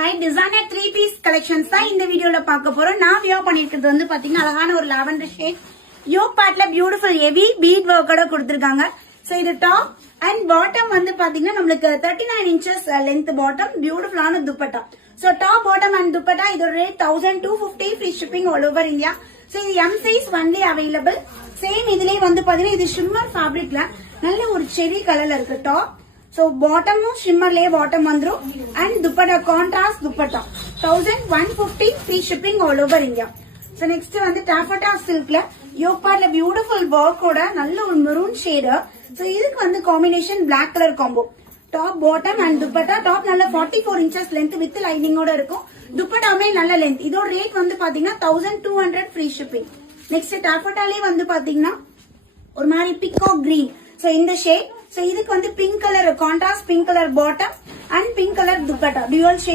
Hi, designer 3 piece collections தான் இந்த வீடியோல பார்க்க போறோம். நான் வியர் பண்ணிருக்கிறது வந்து பாத்தீங்கன்னா அழகான ஒரு லாவெண்டர் ஷேட். யோக் பார்ட்ல பியூட்டிஃபுல் ஹெவி பீட் ஒர்க்கோட கொடுத்திருக்காங்க. சோ இது டாப் அண்ட் பாட்டம் வந்து பாத்தீங்கன்னா நம்மளுக்கு 39 இன்ச்சஸ் லென்த் பாட்டம், பியூட்டிஃபுல்லான dupatta. So top bottom and dupatta இதோட rate 1250, free shipping all over India. So இது M size only available. Same இதுலயே வந்து பாத்தீங்கன்னா இது ஷிம்மர் ஃபேப்ரிக்ல நல்ல ஒரு செரி கலர்ல இருக்கு டாப். So bottom shimmerலயே bottom வந்துரும் and dupatta contrast dupatta 1150, free shipping all over India. So next வந்து taffeta silkல yoke partல beautiful work ஓட நல்ல ஒரு maroon shade. So இதுக்கு வந்து combination black color combo. Top bottom and dupatta. Top நல்ல 44 inches length with lining ஓட இருக்கும். dupattaமே நல்ல length. இதோட ரேட் வந்து பாத்தீங்கன்னா 1200, free shipping. Next taffetaலயே வந்து பாத்தீங்கன்னா ஒரு மாதிரி peacock green. So இந்த shade. So இதுக்கு வந்து pink colour contrast pink colour bottom and pink colour dupatta, dual shade.